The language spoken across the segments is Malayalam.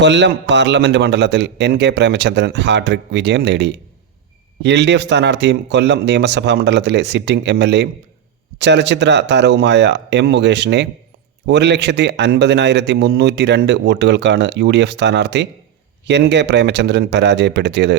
കൊല്ലം പാർലമെന്റ് മണ്ഡലത്തിൽ N K Premachandran hat trick വിജയം നേടി എൽ ഡി എഫ് സ്ഥാനാർത്ഥിയും കൊല്ലം നിയമസഭാ മണ്ഡലത്തിലെ സിറ്റിംഗ് എം എൽ എയും ചലച്ചിത്ര താരവുമായ എം മുകേഷിനെ ഒരു ലക്ഷത്തി അൻപതിനായിരത്തി മുന്നൂറ്റി രണ്ട് വോട്ടുകൾക്കാണ് യു ഡി എഫ് സ്ഥാനാർത്ഥി എൻ കെ പ്രേമചന്ദ്രൻ പരാജയപ്പെടുത്തിയത്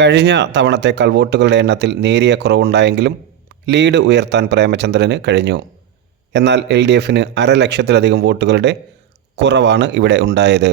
കഴിഞ്ഞ തവണത്തേക്കാൾ വോട്ടുകളുടെ എണ്ണത്തിൽ നേരിയ കുറവുണ്ടായെങ്കിലും ലീഡ് ഉയർത്താൻ പ്രേമചന്ദ്രന് കഴിഞ്ഞു. എന്നാൽ എൽ ഡി എഫിന് അര ലക്ഷത്തിലധികം വോട്ടുകളുടെ കുറവാണ് ഇവിടെ ഉണ്ടായത്.